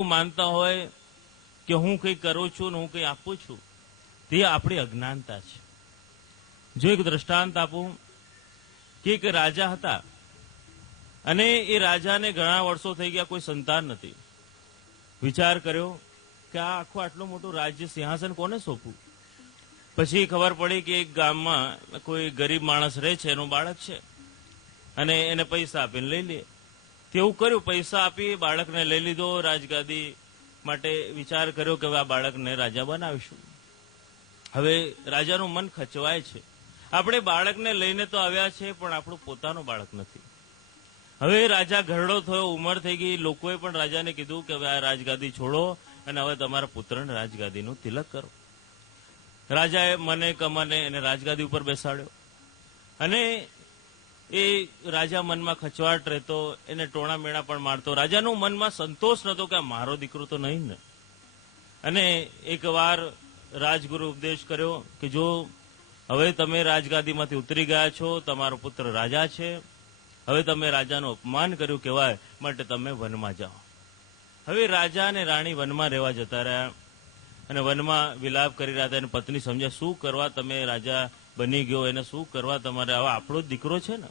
માનતા હોય કે હું કંઈ કરું છું ને હું કંઈ આપું છું, તે આપણી અજ્ઞાનતા છે. જો એક દ્રષ્ટાંત આપું કે એક રાજા હતા અને એ રાજાને ઘણા વર્ષો થઈ ગયા, કોઈ સંતાન નથી. વિચાર કર્યો કે આ આખું આટલું મોટું રાજ્ય સિંહાસન કોને સોંપવું. પછી ખબર પડી કે એક ગામમાં કોઈ ગરીબ માણસ રહે છે, એનું બાળક છે અને એને પૈસા આપીને લઈ લે. તેવું કર્યું, પૈસા આપી બાળકને લઈ લીધો. રાજગાદી માટે વિચાર કર્યો કે હવે આ બાળકને રાજા બનાવીશું. હવે રાજાનું મન ખચવાય છે. આપણે બાળકને લઈને તો આવ્યા છે, પણ આપણું પોતાનું બાળક નથી. હવે રાજા ઘરડો થયો, ઉંમર થઈ ગઈ. લોકોએ પણ રાજાને કીધું કે હવે આ રાજગાદી છોડો અને હવે તમારા પુત્રને રાજગાદીનું તિલક કરો. રાજાએ મને કમને એને રાજગાદી ઉપર બેસાડ્યો અને એ રાજા મનમાં ખચવાટ રહેતો, એને ટોણા મેણા પણ મારતો. રાજાનું મનમાં સંતોષ નતો કે આ મારો દીકરો તો નહીં ને. અને એક વાર રાજગુરુ ઉપદેશ કર્યો કે જો હવે તમે રાજગાદીમાંથી ઉતરી ગયા છો, તમારો પુત્ર રાજા છે, હવે તમે રાજાનું અપમાન કર્યું કહેવાય, માટે તમે વનમાં જાઓ. હવે રાજા અને રાણી વનમાં રહેવા જતા રહ્યા અને વનમાં વિલાપ કરી રહ્યા હતા. એની પત્ની સમજ્યા, શું કરવા તમે રાજા બની ગયો, એને શું કરવા તમારે, હવે આપણો જ દીકરો છે ને.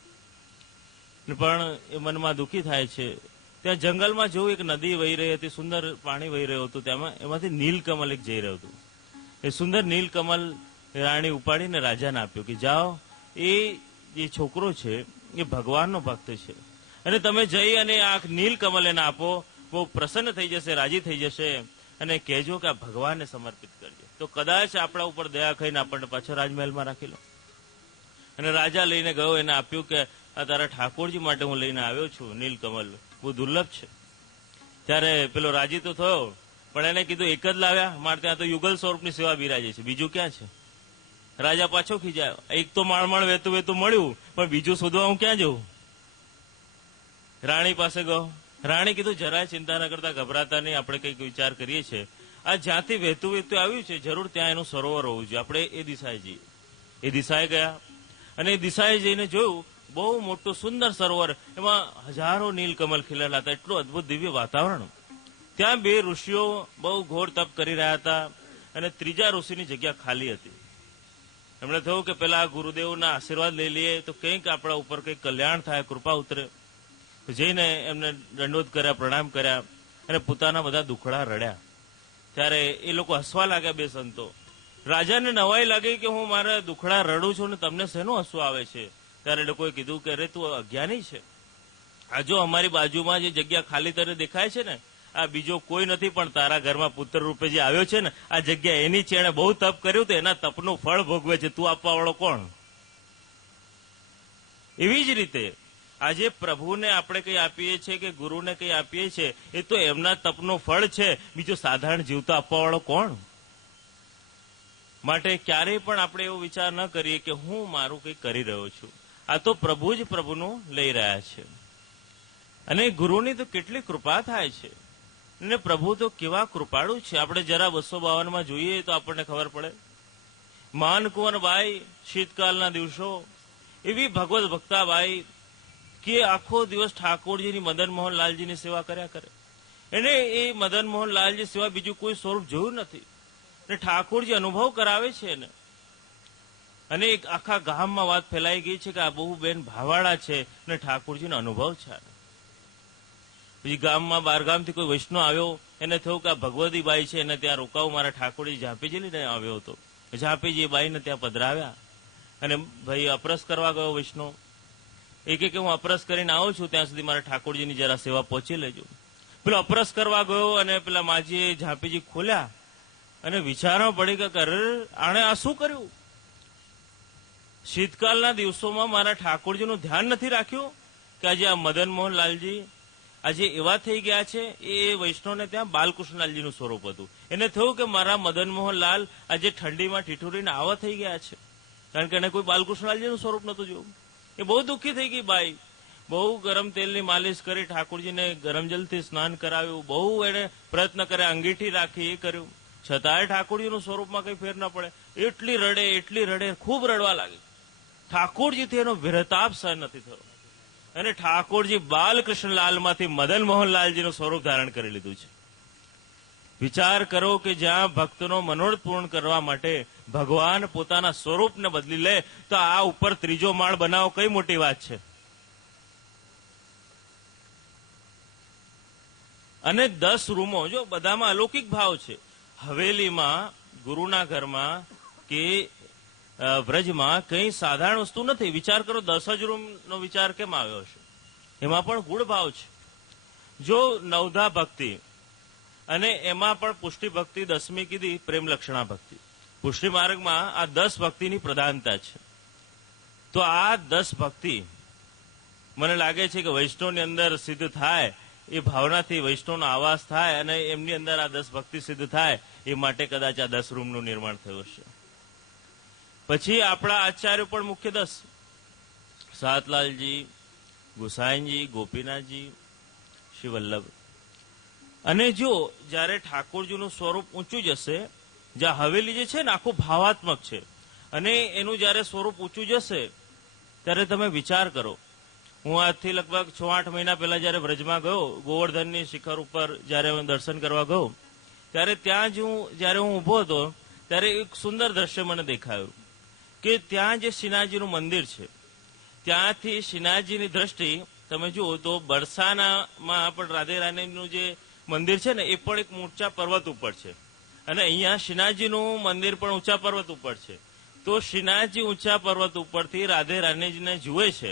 પણ એ મનમાં દુઃખી થાય છે. ત્યાં જંગલમાં જોવું, એક નદી વહી રહી હતી, સુંદર પાણી વહી રહ્યું હતું. તેમાં એમાંથી નીલકમલ એક જઈ રહ્યું હતું. એ સુંદર નીલકમલ રાણી ઉપાડીને રાજાને આપ્યો કે જાઓ, એ જે છોકરો છે એ ભગવાનનો ભક્ત છે અને તમે જઈ અને આ નીલકમલ એને આપો, બહુ પ્રસન્ન થઈ જશે, રાજી થઈ જશે અને કહેજો કે આ ભગવાનને સમર્પિત કરજો, તો કદાચ આપણા ઉપર દયા ખાઈને આપણને પાછો રાજમહેલમાં રાખી લો. અને રાજા લઈને ગયો, એને આપ્યું કે આ તારા ઠાકોરજી માટે હું લઈને આવ્યો છું નીલકમલ, બહુ દુર્લભ છે. ત્યારે પેલો રાજી તો થયો, પણ એને કીધું એક જ લાવ્યા, મારે ત્યાં તો યુગલ સ્વરૂપની સેવા બિરાજે છે, બીજું ક્યાં છે. રાજા પાછો ખીજાયો, એક તો માળમાળ વેતું વેતું મળ્યું, પણ બીજું શોધવા હું ક્યાં જઉં. રાણી પાસે ગયો. રાણી કીધું જરાય ચિંતા ન કરતા, ગભરાતા નહીં, આપણે કંઈક વિચાર કરીએ છીએ. આ જ્યાંથી વહેતું વહેતું આવ્યું છે, જરૂર ત્યાં એનું સરોવર હોવું જોઈએ, આપણે એ દિશાએ જઈએ. એ દિશાએ ગયા અને એ દિશાએ જઈને જોયું, બહુ મોટું સુંદર સરોવર, એમાં હજારો નીલકમલ ખીલેલા હતા. એટલું અદભુત દિવ્ય વાતાવરણ. ત્યાં બે ઋષિઓ બહુ ઘોર તપ કરી રહ્યા હતા અને ત્રીજા ઋષિની જગ્યા ખાલી હતી. એમણે થયું કે પેલા ગુરુદેવના આશીર્વાદ લઈ લઈએ તો કંઈક આપણા ઉપર કંઈક કલ્યાણ થાય, કૃપા ઉતરે. જઈને એમને દંડોત કર્યા, પ્રણામ કર્યા અને પોતાના બધા દુખડા રડ્યા. ત્યારે એ લોકો હસવા લાગ્યા, બે સંતો. રાજાને નવાઈ લાગી કે હું મારા દુખડા રડું છું ને તમને શેનું હસવું આવે છે. ત્યારે લોકોએ કીધું કે અરે તું અજ્ઞાની છે, આ જો અમારી બાજુમાં જે જગ્યા ખાલી તને દેખાય છે ને, આ બીજો કોઈ નથી, પણ તારા ઘરમાં પુત્ર રૂપે જે આવ્યો છે ને, આ જગ્યા એની છે. એણે બહુ તપ કર્યું તો એના તપનું ફળ ભોગવે છે, તું આપવા વાળો કોણ. એવી જ રીતે આજે પ્રભુને આપણે કંઈ આપીએ છીએ કે ગુરુને કંઈ આપીએ છીએ, એ તો એમના તપનું ફળ છે, બીજો સાધારણ જીવતો આપવા વાળો કોણ. માટે ક્યારેય પણ આપણે એવો વિચાર ન કરીએ કે હું મારું કંઈ કરી રહ્યો છું. આ તો પ્રભુ જ પ્રભુનું લઈ રહ્યા છે. અને ગુરુની તો કેટલી કૃપા થાય છે અને પ્રભુ તો કેવા કૃપાળુ છે. આપણે જરા 252 જોઈએ તો આપણને ખબર પડે. માનકુંવરબાઈ શીતકાલના દિવસો, એવી ભગવત ભક્તાબાઈ કે આખો દિવસ ઠાકોરજીની, મદન મોહનલાલજીની સેવા કર્યા કરે. એને એ મદન મોહનલાલજી સિવાય બીજું કોઈ સ્વરૂપ જોયું નથી અને ઠાકોરજી અનુભવ કરાવે છે એને. અને એક આખા ગામમાં વાત ફેલાઈ ગઈ છે કે આ બહુ બેન ભાવાળા છે અને ઠાકોરજીનો અનુભવ છે. પછી ગામમાં બહારગામથી કોઈ વૈષ્ણવ આવ્યો, એને થયું કે આ ભગવતીબાઈ છે, એને ત્યાં રોકાવું, મારા ઠાકોરજી ઝાંપીજી લઈને આવ્યો હતો. ઝાંપીજી બાઈને ત્યાં પધરાવ્યા અને ભાઈ અપરસ કરવા ગયો વૈષ્ણવ. એ કે હું અપરસ કરીને આવું છું, ત્યાં સુધી મારા ઠાકોરજીની જરા સેવા પહોંચી લેજો. પેલો અપરસ કરવા ગયો અને પેલા માજીએ ઝાંપીજી ખોલ્યા અને વિચારવા પડી કે આણે આ શું કર્યું. શીતકાલના દિવસોમાં મારા ઠાકોરજીનું ધ્યાન નથી રાખ્યું કે આજે આ મદન મોહનલાલજી આજે એવા થઈ ગયા છે. એ વૈષ્ણવને ત્યાં બાલકૃષ્ણલાલજીનું સ્વરૂપ હતું. એને થયું કે મારા મદન મોહનલાલ આજે ઠંડીમાં ઠીઠુરીને આવા થઈ ગયા છે, કારણ કે એને કોઈ બાલકૃષ્ણલાલજીનું સ્વરૂપ નતું જોયું. એ બહુ દુઃખી થઈ ગઈ બાઈ. બહુ ગરમ તેલની માલિશ કરી, ઠાકોરજીને ગરમ જલથી સ્નાન કરાવ્યું, બહુ એને પ્રયત્ન કર્યા, અંગીઠી રાખી, એ કર્યું, છતાંય ઠાકોરજીનું સ્વરૂપમાં કંઈ ફેર ન પડે. એટલી રડે, ખૂબ રડવા લાગી. ઠાકોરજીથી એનો વિરતાપ સહન નથી થયો અને ઠાકોરજી બાલકૃષ્ણલાલમાંથી મદન મોહનલાલજીનું સ્વરૂપ ધારણ કરી લીધું છે. વિચાર કરો કે જ્યાં ભક્તનો મનોરથ પૂર્ણ કરવા માટે ભગવાન પોતાના સ્વરૂપને બદલી લે તો આ ઉપર ત્રીજો માળ બનાવો કઈ મોટી વાત છે. અને 10 રૂમો, જો બધામાં અલૌકિક ભાવ છે. હવેલીમાં, ગુરુના ઘરમાં કે વ્રજમાં કઈ સાધારણ વસ્તુ નથી. વિચાર કરો 10 જ રૂમનો વિચાર કેમ આવ્યો છે? એમાં પણ ગુણ ભાવ છે. જો નવધા ભક્તિ અને એમાં પણ પુષ્ટિ ભક્તિ 10મી કીધી, પ્રેમ લક્ષણા ભક્તિ. પુષ્ટિ માર્ગમાં આ 10 ભક્તિની પ્રધાનતા છે. તો આ 10 ભક્તિ મને લાગે છે કે વૈષ્ણવની અંદર સિદ્ધ થાય, એ ભાવનાથી વૈષ્ણવનો આવાસ થાય અને એમની અંદર આ 10 ભક્તિ સિદ્ધ થાય, એ માટે કદાચ આ 10 રૂમનું નિર્માણ થયું છે. પછી આપણા આચાર્ય પણ મુખ્ય 10, સાતલાલજી, ગુસાઈજી, ગોપીનાથજી, શ્રી વલ્લભ. અને જો જયારે ઠાકોરજીનું સ્વરૂપ ઊંચું જશે, જ્યાં હવેલી જે છે ને આખું ભાવાત્મક છે, અને એનું જયારે સ્વરૂપ ઊંચું જશે ત્યારે તમે વિચાર કરો. હું આજથી લગભગ 6-8 મહિના પહેલા જયારે વ્રજમાં ગયો, ગોવર્ધનની શિખર ઉપર જયારે હું દર્શન કરવા ગયો, ત્યારે ત્યાં જ જયારે હું ઉભો હતો ત્યારે એક સુંદર દ્રશ્ય મને દેખાયું કે ત્યાં જે શ્રીનાથજીનું મંદિર છે, ત્યાંથી શ્રીનાથજીની દ્રષ્ટિ તમે જુઓ તો બરસાનામાં પણ રાધે રાણીનું જે મંદિર છે ને એ પણ એક ઊંચા પર્વત ઉપર છે, અને અહીંયા શ્રીનાથજીનું મંદિર પણ ઊંચા પર્વત ઉપર છે. તો શ્રીનાથજી ઊંચા પર્વત ઉપરથી રાધે રાણીજીને જુએ છે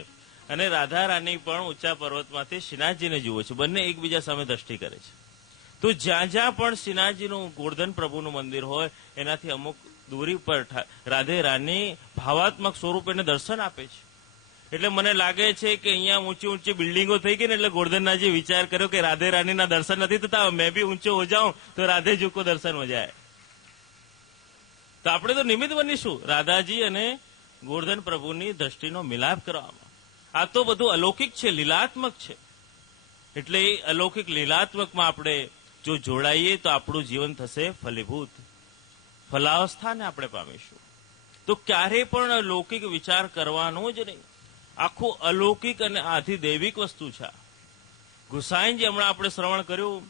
અને રાધા રાણી પણ ઊંચા પર્વતમાંથી શ્રીનાથજીને જુએ છે. બંને એકબીજા સામે દ્રષ્ટિ કરે છે. તો જ્યાં જ્યાં પણ શ્રીનાથજીનું ગોવર્ધન પ્રભુનું મંદિર હોય એનાથી અમુક દૂરી પર રાધે રાણી ભાવાત્મક સ્વરૂપ એને દર્શન આપે છે. એટલે મને લાગે છે કે અહીંયા ઊંચી ઊંચી બિલ્ડિંગો થઈ ગઈ ને એટલે ગોવર્ધનનાથજી વિચાર કર્યો કે રાધે રાણીના દર્શન નથી થતા, મેં બી ઊંચો હો જાઉં તો રાધે જી કો દર્શન હો જાય. તો આપણે તો નિમિત્ત બનીશું રાધાજી અને ગોવર્ધન પ્રભુની દ્રષ્ટિનો મિલાપ કરવામાં. આ તો બધું અલૌકિક છે, લીલાત્મક છે. એટલે એ અલૌકિક લીલાત્મકમાં આપણે જો જોડાઈએ તો આપણું જીવન થશે ફલીભૂત, ફલાવસ્થાને આપણે પામીશું. તો ક્યારેય પણ લૌકિક વિચાર કરવાનો જ નહીં. આખું અલૌકિક અને આધિદૈવિક વસ્તુ છે. ગુસાઈજી હમણાં આપણે શ્રવણ કર્યું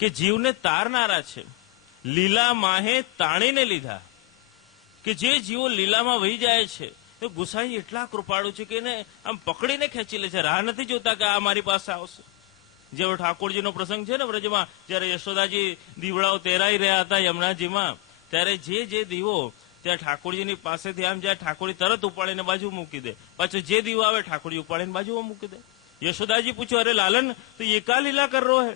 કે જીવને તારનારા છે, લીલા માહે તાણીને લીધા. કે જે જીવો લીલામાં વહી જાય છે તો ગુસાઈ એટલા કૃપાળુ છે કે એને આમ પકડીને ખેંચી લે છે, રાહ નથી જોતા કે આ મારી પાસે આવશે. જેવો ઠાકોરજીનો પ્રસંગ છે ને વ્રજમાં, જયારે યશોદાજી દીવડાઓ તેરાઈ રહ્યા હતા યમુનાજીમાં, ત્યારે જે દીવો ત્યાં ઠાકોરજીની પાસેથી આમ જાય, ઠાકોરજી તરત ઉપાડીને બાજુ મૂકી દે. પાછો જે દીવો આવે ઠાકોરજી ઉપાડીને બાજુમાં મૂકી દે. યશોદાજી પૂછ્યું, અરે લાલન તો ये क्या लीला कर रहे हो है?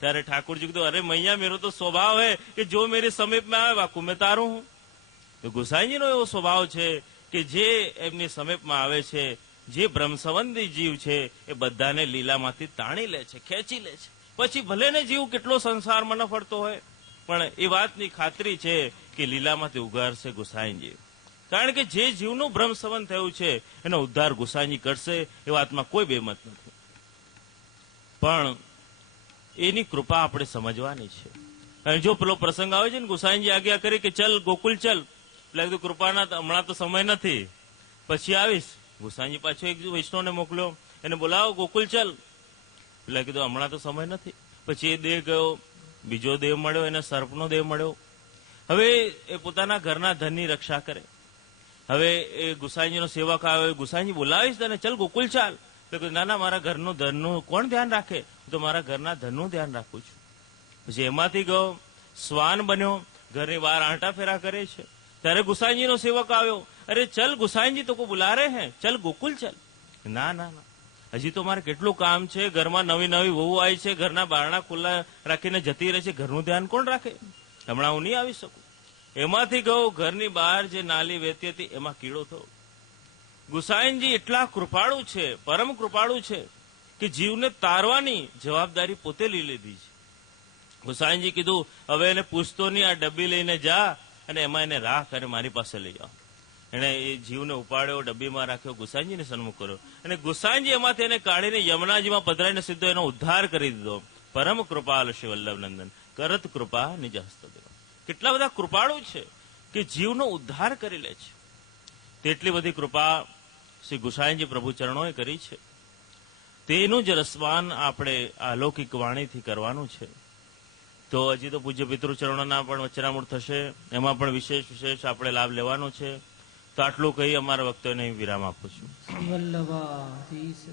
ત્યારે ઠાકોરજી કીધું, અરે મૈયા મેરો તો સ્વભાવ है કે જો मेरे समीप में આવે વાકુ મેં તારું હું. તો ગુસાઈજીનો એવો સ્વભાવ છે કે જે એમની સમીપમાં આવે છે, જે બ્રહ્મસંબંધી જીવ છે એ બધાને લીલામાંથી તાણી લે છે, ખેંચી લે છે. પછી ભલે ને જીવ કેટલો સંસારમાં ન ફરતો હોય, પણ એ વાતની ખાતરી છે કે લીલામાંથી ઉગારશે ગુસાઈજી. કારણ કે જે જીવનું બ્રહ્મસંબંધ થયું છે એનો ઉદ્ધાર ગુસાઈજી કરશે, એ વાતમાં કોઈ બેમત નથી. પણ એની કૃપા આપણે સમજવાની છે. અને જો પેલો પ્રસંગ આવે છે ને, ગુસાઈજી આજ્ઞા કરી કે ચલ ગોકુલ ચલ, એટલે કીધું કૃપાના હમણાં તો સમય નથી, પછી આવીશ. ગુસાઈજી પાછો એક વૈષ્ણવને મોકલ્યો, એને બોલાવો ગોકુલ ચલ, એટલે કીધું હમણાં તો સમય નથી. પછી એ દેહ ગયો, બીજો દેવ મળ્યો, એને સર્પનો દેવ મળ્યો. હવે એ પોતાના ઘરના ધનની રક્ષા કરે. હવે એ ગુસાઈજીનો સેવક આવે, ગુસાઈજી બોલાવીશ તને, ચલ ગોકુલ ચાલ. તો ના ના, મારા ઘરનું ધનનું કોણ ધ્યાન રાખે? તો મારા ઘરના ધનનું ધ્યાન રાખું છું. પછી એમાંથી ગયો, શ્વાન બન્યો, ઘરની બહાર આંટા ફેરા કરે છે. ત્યારે ગુસાઈજીનો સેવક આવ્યો, અરે ચલ ગુસાઈજી તો કો બુલા રહે હે, ચલ ગોકુલ ચલ. ના ના ના, હજી તો મારે કેટલું કામ છે, ઘરમાં નવી નવી વહુ આવી છે, ઘરના બારણા ખુલ્લા રાખીને જતી રહે છે, ઘરનું ધ્યાન કોણ રાખે? હમણાં હું નહીં આવી શકું. એમાંથી ગયો, ઘરની બહાર જે નાલી વહેતી હતી એમાં કીડો થયો. ગુસાઈજી એટલા કૃપાળુ છે, પરમ કૃપાળુ છે કે જીવને તારવાની જવાબદારી પોતે લઈ લીધી છે. ગુસાઈજી કીધું, હવે એને પૂછતો નહીં, આ ડબ્બી લઈને જા અને એમાં એને રાખ અને મારી પાસે લઈ જાઓ. એને એ જીવને ઉપાડ્યો, ડબ્બીમાં રાખ્યો, ગુસાઈજીને સન્મુખ કર્યો, અને ગુસાઈજી એમાંથી એને કાઢીને યમુનાજીમાં પધરાઈને સીધો એનો ઉદ્ધાર કરી દીધો. પરમ કૃપાલ શ્રી વલ્લભનંદન કરત કૃપા નિજ હસ્તદેવ. કેટલા બધા કૃપાળુ છે કે જીવનો ઉદ્ધાર કરી લે છે. તેટલી બધી કૃપા શ્રી ગુસાઈજી પ્રભુ ચરણોએ કરી છે. તેનું જ રસપાન આપણે અલૌકિક વાણીથી કરવાનું છે. તો હજી તો પૂજ્ય પિતૃચરણોના પણ વચનામૃત થશે, એમાં પણ વિશેષ આપણે લાભ લેવાનો છે. તો આટલું કહી અમારા વક્તવ્યને વિરામ આપું છું. વલ્લભાધીશ